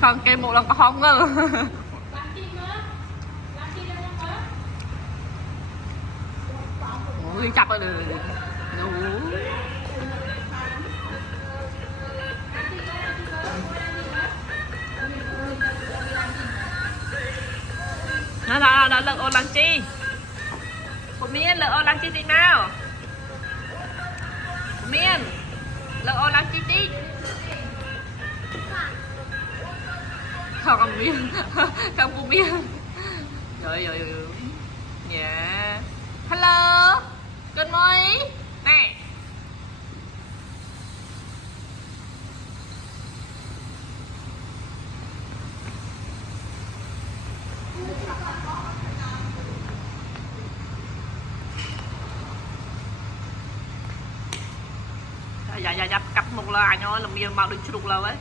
Thằng kia một lần có không ngờ. Ui chặt rồi được. Nó lợn ô lăng chi. Của Miên lợn ô lăng chi tí nào. Của Miên lợn ô lăng chi tí. Không Miên. Không của Miên. Trời ơi. Yeah. Hello. Good morning. Nè. Dạ cặp một là anh ơi là Miên mau được chụp lâu ấy.